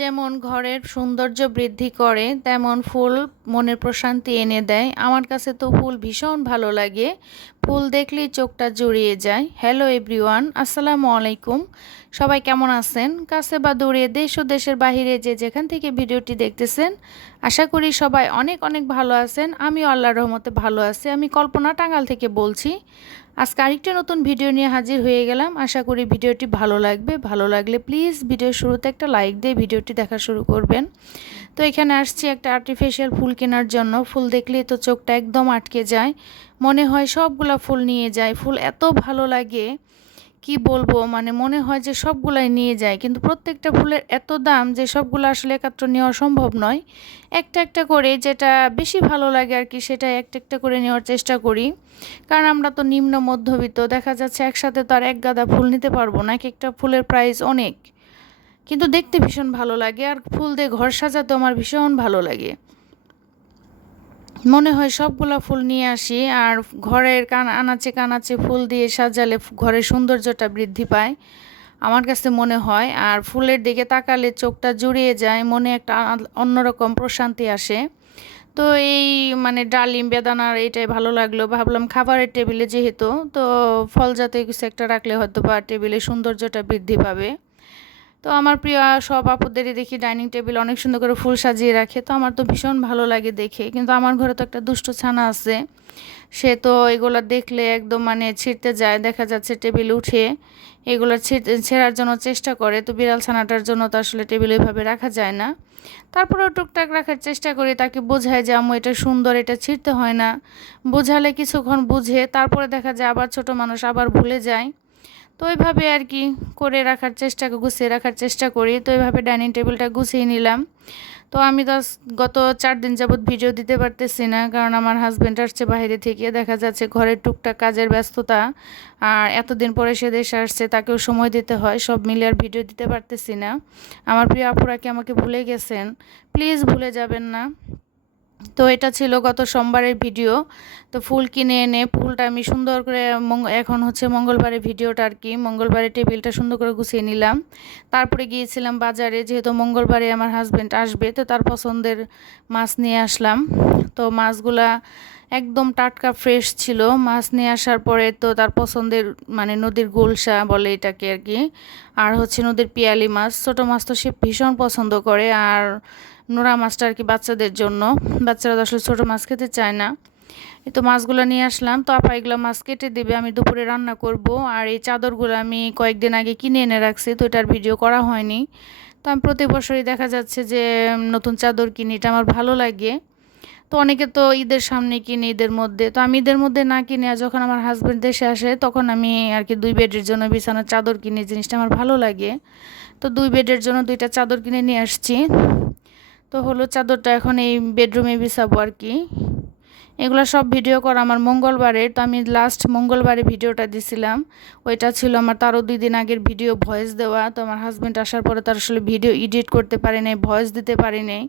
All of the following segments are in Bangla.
যেমন ঘরের সৌন্দর্য বৃদ্ধি করে, তেমন ফুল মনের প্রশান্তি এনে দেয়। আমার কাছে তো ফুল ভীষণ ভালো লাগে। ফুল দেখলেই চোখটা জুড়িয়ে যায়। হ্যালো এভরিওয়ান আসসালামু আলাইকুম। সবাই কেমন আছেন? কাছে বা দূরে, দেশ ও দেশের বাহিরে যে যেখান থেকে ভিডিওটি দেখতেছেন, আশা করি সবাই অনেক অনেক ভালো আছেন। আমি আল্লাহর রহমতে ভালো আছি। আমি কল্পনা টাঙ্গাল থেকে বলছি। আজকে আরেকটা নতুন ভিডিও নিয়ে হাজির হয়ে গেলাম। আশা করি ভিডিওটি ভালো লাগবে। ভালো লাগলে প্লিজ ভিডিওর শুরুতে একটা লাইক দিয়ে ভিডিওটি দেখা শুরু করবেন। তো এখানে আসছি একটা আর্টিফিশিয়াল ফুল কেনার জন্য। ফুল দেখলেই তো চোখটা একদম আটকে যায়। মনে হয় সবগুলা ফুল নিয়ে যায় ফুল এত ভালো লাগে। কি বলব? মানে মনে হয় যে সবগুলাই নিয়ে যায়। কিন্তু প্রত্যেকটা ফুলের এত দাম যে সবগুলো আসলে একাত্র নেওয়া সম্ভব নয়। একটা একটা করে যেটা বেশি ভালো লাগে আর কি সেটা একটা একটা করে নেওয়ার চেষ্টা করি। কারণ আমরা তো নিম্ন মধ্যবিত্ত, দেখা যাচ্ছে একসাথে তো আর এক গাদা ফুল নিতে পারব না এক একটা ফুলের প্রাইস অনেক। কিন্তু দেখতে ভীষণ ভালো লাগে আর ফুল দিয়ে ঘর সাজাতে আমার ভীষণ ভালো লাগে। মনে হয় সবগুলা ফুল নিয়ে আসি, আর ঘরের কান, আনাচে কানাচে ফুল দিয়ে সাজালে ঘরের সৌন্দর্যটা বৃদ্ধি পায়, আমার কাছে মনে হয়। আর ফুলের দিকে তাকালে চোখটা জুড়িয়ে যায়, মনে একটা অন্যরকম প্রশান্তি আসে। তো এই মানে ডালিম বেদানার এইটাই ভালো লাগল। ভাবলাম খাবারের টেবিলে যেহেতু, তো ফল জাতীয় কিছু একটা রাখলে হয়তো বা টেবিলে সৌন্দর্যটা বৃদ্ধি পাবে। তো আমার প্রিয় সব আপুদেরই দেখি ডাইনিং টেবিল অনেক সুন্দর করে ফুল সাজিয়ে রাখে। তো আমার তো ভীষণ ভালো লাগে দেখে। কিন্তু আমার ঘরে তো একটা দুষ্ট ছানা আছে। সে তো এগুলো দেখলে একদম মানে ছিঁড়তে যায়। দেখা যাচ্ছে টেবিল উঠে এগুলো ছেঁড়ার জন্য চেষ্টা করে। তো বিড়াল ছানাটার জন্য তো আসলে টেবিল ওইভাবে রাখা যায় না। তারপরেও টুকটাক রাখার চেষ্টা করি। তাকে বোঝায় যে, আম্মু, এটা সুন্দর, এটা ছিঁড়তে হয় না। বোঝালে কিছুক্ষণ বুঝে, তারপরে দেখা যায় আবার ছোট মানুষ আবার ভুলে যায়। তো ওইভাবে আর কি করে রাখার চেষ্টা গুছিয়ে রাখার চেষ্টা করি। তো এইভাবে ডাইনিং টেবিলটা গুছিয়ে নিলাম। তো আমি তো গত চার দিন যাবৎ ভিডিও দিতে পারতেছি না, কারণ আমার হাজব্যান্ড আসছে বাইরে থেকে। দেখা যাচ্ছে ঘরের টুকটাক কাজের ব্যস্ততা। আর এতদিন পরে সে দেশে আসছে, তাকেও সময় দিতে হয়। সব মিলে আর ভিডিও দিতে পারতেছি না। আমার প্রিয় আপুরা কি আমাকে ভুলে গেছেন? প্লিজ ভুলে যাবেন না। তো এটা ছিল গত সোমবারের ভিডিও। তো ফুল কিনে এনে ফুলটা আমি সুন্দর করে এখন হচ্ছে মঙ্গলবারের ভিডিওটা আর কি। মঙ্গলবারের টেবিলটা সুন্দর করে গুছিয়ে নিলাম। তারপরে গিয়েছিলাম বাজারে, যেহেতু মঙ্গলবারে আমার হাজব্যান্ড আসবে, তো তার পছন্দের মাছ নিয়ে আসলাম। তো মাছগুলা একদম টাটকা ফ্রেশ ছিল। মাছ নিয়ে আসার পরে তো তার পছন্দের মানে নদীর গোলসা বলে এটাকে আর কি। আর হচ্ছে নদীর পিয়ালি মাছ। ছোটো মাছ তো সে ভীষণ পছন্দ করে। আর নোরা মাছটা আর কি বাচ্চাদের জন্য। বাচ্চারা তো আসলে ছোটো মাছ খেতে চায় না। এই তো মাছগুলো নিয়ে আসলাম। তো আপা এগুলো মাছ কেটে দেবে, আমি দুপুরে রান্না করব। আর এই চাদরগুলো আমি কয়েকদিন আগে কিনে এনে রাখছি, তো এটার ভিডিও করা হয়নি। তো আমি প্রতি বছরই দেখা যাচ্ছে যে নতুন চাদর কিনি, এটা আমার ভালো লাগে। তো অনেকে তো ঈদের সামনে কিনে, ঈদের মধ্যে। তো আমি ঈদের মধ্যে না কিনে, আর যখন আমার হাজব্যান্ড দেশে আসে, তখন আমি আর কি দুই বেডের জন্য বিছানার চাদর কিনি, জিনিসটা আমার ভালো লাগে। তো দুই বেডের জন্য দুইটা চাদর কিনে নিয়ে আসছি। তো হলো চাদরটা এখন এই বেডরুমে বিছাবো আর কি। এগুলো সব ভিডিও করা, আমার মঙ্গলবারের তো আমি লাস্ট মঙ্গলবারে ভিডিওটা দিছিলাম। ওইটা ছিল আমার তারও দুই দিন আগের ভিডিও ভয়েস দেওয়া। তো আমার হাজব্যান্ড আসার পরে তার আসলে ভিডিও এডিট করতে পারি নাই ভয়েস দিতে পারি নাই।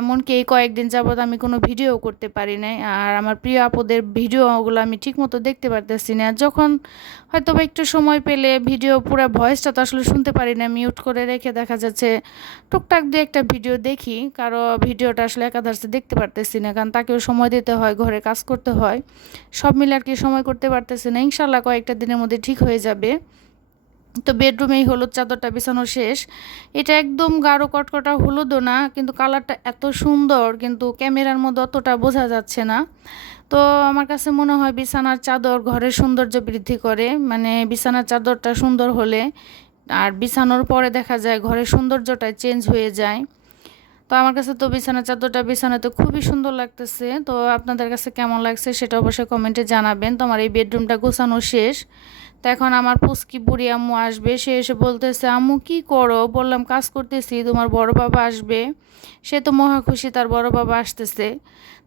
এমনকি এই কয়েকদিন যাবৎ আমি কোনো ভিডিও করতে পারি নাই। আর আমার প্রিয় আপদের ভিডিওগুলো আমি ঠিকমতো দেখতে পারতেছি না। যখন হয়তো বা একটু সময় পেলে ভিডিও পুরো ভয়েসটা তো আসলে শুনতে পারি না মিউট করে রেখে দেখা যাচ্ছে, টুকটাক দিয়ে একটা ভিডিও দেখি। কারও ভিডিওটা আসলে একাধারসে দেখতে পারতেছি না, কারণ তাকেও সময় দিতে হয় ঘরে কাজ করতে হয়। সব মিলে আর কি সময় করতে পারতেছে না। ইনশাল্লাহ কয়েকটা দিনের মধ্যে ঠিক হয়ে যাবে। তো বেডরুমেই হলুদ চাদরটা বিছানো শেষ। এটা একদম গাঢ় কটকটা হলুদও না, কিন্তু কালারটা এত সুন্দর, কিন্তু ক্যামেরার মধ্যে অতটা বোঝা যাচ্ছে না। তো আমার কাছে মনে হয় বিছানার চাদর ঘরের সৌন্দর্য বৃদ্ধি করে। মানে বিছানার চাদরটা সুন্দর হলে আর বিছানোর পরে দেখা যায় ঘরের সৌন্দর্যটা চেঞ্জ হয়ে যায়। তো আমার কাছে তো বিছানা চাদরটা বিছানাতে খুবই সুন্দর লাগতেছে। তো আপনাদের কাছে কেমন লাগছে সেটা অবশ্যই কমেন্টে জানাবেন। তো আমার এই বেডরুমটা গোছানো শেষ। তো এখন আমার পুচকি বুড়ি আম্মু আসবে। সে এসে বলতেছে, আম্মু, কি করো? বললাম, কাজ করতেছি, তোমার বড় বাবা আসবে। সে তো মহা খুশি তার বড় বাবা আসতেছে।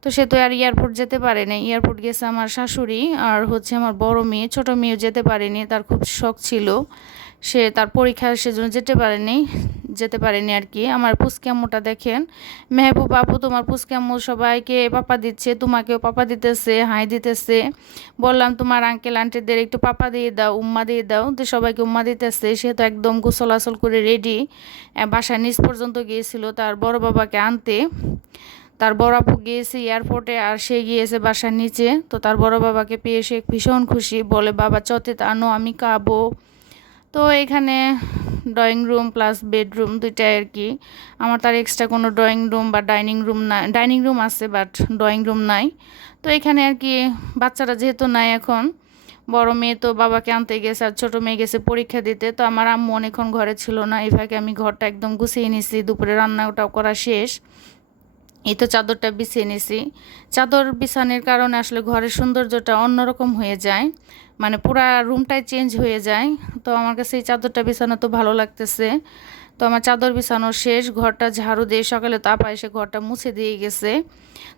তো সে তো আর এয়ারপোর্ট যেতে পারেনি এয়ারপোর্ট গেছে আমার শাশুড়ি আর হচ্ছে আমার বড় মেয়ে। ছোট মেয়েও যেতে পারেনি, তার খুব শখ ছিল। সে তার পরীক্ষা সেজন্য যেতে পারেনি যেতে পারেনি আর কি। আমার পুচকাম্মুটা দেখেন, মেহবুব আপু তোমার পুচকাম্মু সবাইকে পাপা দিচ্ছে, তোমাকেও পাপা দিতেছে, হাই দিতেছে। বললাম তোমার আঙ্কেল আন্টিদের একটু পাপা দিয়ে দাও, উম্মা দিয়ে দাও। তো সবাইকে উম্মা দিতেছে। সে তো একদম গোসলাসল করে রেডি বাসায় নিচ পর্যন্ত গিয়েছিল, তার বড় বাবাকে আনতে। তার বড় আপু গিয়েছে এয়ারপোর্টে আর সে গিয়েছে বাসার নিচে। তো তার বড় বাবাকে পেয়ে সে ভীষণ খুশি। বলে, বাবা, চতে আনো, আমি কাবো তো এখানে ড্রয়িং রুম প্লাস বেডরুম দুইটাই আর কি। আমার তার এক্সট্রা কোনো ড্রয়িং রুম বা ডাইনিং রুম না ডাইনিং রুম আছে বাট ড্রয়িং রুম নাই। তো এখানে আর কি বাচ্চারা যেহেতু নাই এখন বড় মেয়ে তো বাবাকে আনতে গেছে আর ছোটো মেয়ে গেছে পরীক্ষা দিতে, তো আমার আম্মু অনেকক্ষণ ঘরে ছিল না। এই ফাঁকে আমি ঘরটা একদম গুছিয়ে নিছি দুপুরে রান্নাটাও করা শেষ। এই তো চাদরটা বিছিয়ে নিছি চাদর বিছানোর কারণে আসলে ঘরের সৌন্দর্যটা অন্যরকম হয়ে যায় মানে পুরা রুমটাই চেঞ্জ হয়ে যায়। তো আমার কাছে এই চাদরটা বিছানো তো ভালো লাগতেছে। তো আমার চাদর বিছানো শেষ, ঘরটা ঝাড়ু দিয়ে সকালে তাপা এসে ঘরটা মুছে দিয়ে গেছে।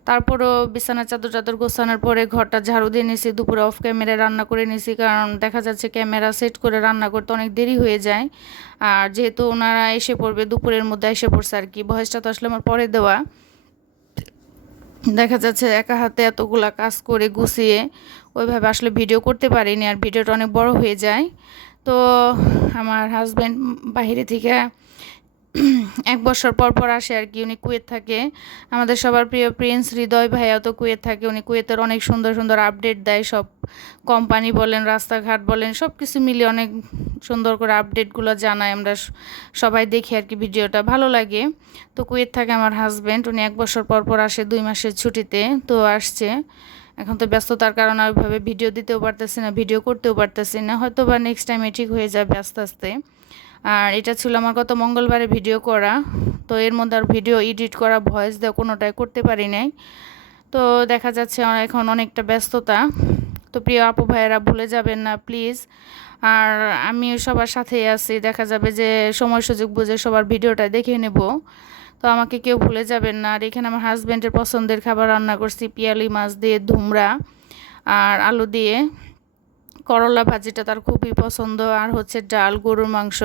তারপরও বিছানার চাদর চাদর গোছানোর পরে ঘরটা ঝাড়ু দিয়ে নিয়েছি দুপুরে অফ ক্যামেরায় রান্না করে নিয়েছি কারণ দেখা যাচ্ছে ক্যামেরা সেট করে রান্না করতে অনেক দেরি হয়ে যায়। আর যেহেতু ওনারা এসে পড়বে, দুপুরের মধ্যে এসে পড়ছে আর কি, ভয়েসটা তো আসলে আমার পরে দেওয়া। দেখা যাচ্ছে একা হাতে এতগুলা কাজ করে গুছিয়ে ওইভাবে আসলে ভিডিও করতে পারিনি, আর ভিডিওটা অনেক বড় হয়ে যায়। তো আমার হাজব্যান্ড বাহিরে থেকে এক বছর পর পর আসে আর কি, উনি কুয়েত থাকে। আমাদের সবার প্রিয় প্রিন্স হৃদয় ভাইয়া তো কুয়েত থাকে, উনি কুয়েতের অনেক সুন্দর সুন্দর আপডেট দেয়, সব কোম্পানি বলেন, রাস্তাঘাট বলেন সব কিছু মিলে অনেক সুন্দর করে আপডেটগুলো জানায়, আমরা সবাই দেখি আর কি ভিডিওটা, ভালো লাগে। তো কুয়েত থাকে আমার হাজব্যান্ড উনি এক বছর পর পর আসে, দুই মাসের ছুটিতে, তো আসছে। এখন তো ব্যস্ততার কারণে ওইভাবে ভিডিও দিতেও পারতেছি না ভিডিও করতেও পারতেছি না হয়তো বা নেক্সট টাইমে ঠিক হয়ে যাবে আস্তে আস্তে। আর এটা ছিল আমার গত মঙ্গলবারে ভিডিও করা, তো এর মধ্যে আর ভিডিও এডিট করা ভয়েস দেওয়া কোনোটাই করতে পারি নাই। তো দেখা যাচ্ছে এখন অনেকটা ব্যস্ততা, তো প্রিয় আপু ভাইয়েরা ভুলে যাবেন না প্লিজ আর আমি সবার সাথেই আছি, দেখা যাবে যে সময় সুযোগ বুঝে সবার ভিডিওটা দেখে নেব। তো আমাকে কেউ ভুলে যাবেন না। আর এখানে আমার হাজব্যান্ডের পছন্দের খাবার রান্না করছি, পিয়ালি মাছ দিয়ে ধুমরা আর আলু দিয়ে করলা ভাজিটা তার খুবই পছন্দ। আর হচ্ছে ডাল, গরুর মাংস।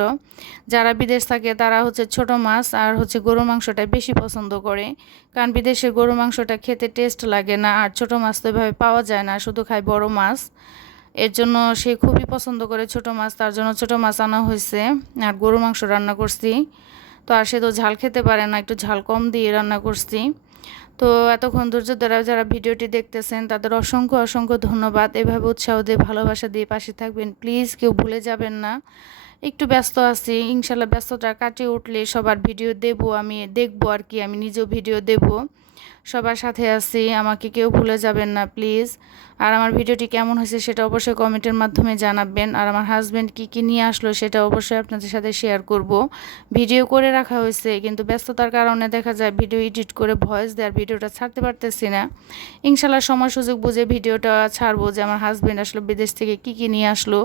যারা বিদেশ থাকে তারা হচ্ছে ছোট মাছ আর হচ্ছে গরুর মাংসটা বেশি পছন্দ করে। কারণ বিদেশে গরুর মাংসটা খেতে টেস্ট লাগে না আর ছোট মাছ তো এভাবে পাওয়া যায় না, শুধু খায় বড় মাছ। এর জন্য সে খুবই পছন্দ করে ছোট মাছ, তার জন্য ছোট মাছ আনা হয়েছে। আর গরুর মাংস রান্না করছি। তো আর সে তো ঝাল খেতে পারে না, একটু ঝাল কম দিয়ে রান্না করছি। তো এতক্ষণ ধৈর্য ধরে যারা ভিডিওটি দেখতেছেন, তাদের অসংখ্য অসংখ্য ধন্যবাদ। এভাবে উৎসাহ দিয়ে ভালোবাসা দিয়ে পাশে থাকবেন, প্লিজ কেউ ভুলে যাবেন না। একটু ব্যস্ত আছি, ইনশাল্লাহ ব্যস্ততা কাটিয়ে উঠলে সবার ভিডিও দেব, আমি দেখব আর কি, আমি নিজেও ভিডিও দেব। সবার সাথে আছি, আমাকে কেউ ভুলে যাবেন না, প্লিজ। আর আমার ভিডিওটি কেমন হয়েছে সেটা অবশ্যই কমেন্টের মাধ্যমে জানাবেন। আর আমার হাজব্যান্ড কী কী নিয়ে আসলো সেটা অবশ্যই আপনাদের সাথে শেয়ার করব। ভিডিও করে রাখা হয়েছে, কিন্তু ব্যস্ততার কারণে দেখা যায় ভিডিও এডিট করে ভয়েস দেওয়ার ভিডিওটা ছাড়তে পারতেছি না। ইনশাল্লাহ সময় সুযোগ বুঝে ভিডিওটা ছাড়বো যে আমার হাজব্যান্ড আসলো বিদেশ থেকে কী কী নিয়ে আসলো।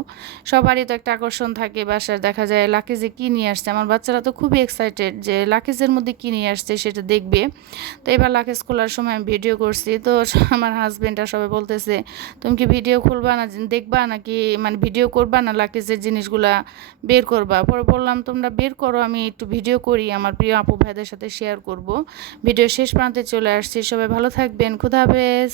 সবারই তো একটা আকর্ষণ থাকে বাসায় দেখা যায় লাকেজে কী নিয়ে আসছে? আমার বাচ্চারা তো খুবই এক্সাইটেড যে লাকেজের মধ্যে কী নিয়ে আসছে সেটা দেখবে। তো এবার লাকেজ খোলার সময় আমি ভিডিও করছি। তো আমার হাজব্যান্ডটা সবাই বলতেছে, তুমি কি ভিডিও খুলবা না, দেখবা নাকি মানে ভিডিও করবা না লাকেজের জিনিসগুলা বের করবা? পরে বললাম, তোমরা বের করো, আমি একটু ভিডিও করি, আমার প্রিয় আপু ভাইদের সাথে শেয়ার করব। ভিডিও শেষ প্রান্তে চলে আসছি। সবাই ভালো থাকবেন। খুদা হাফেজ।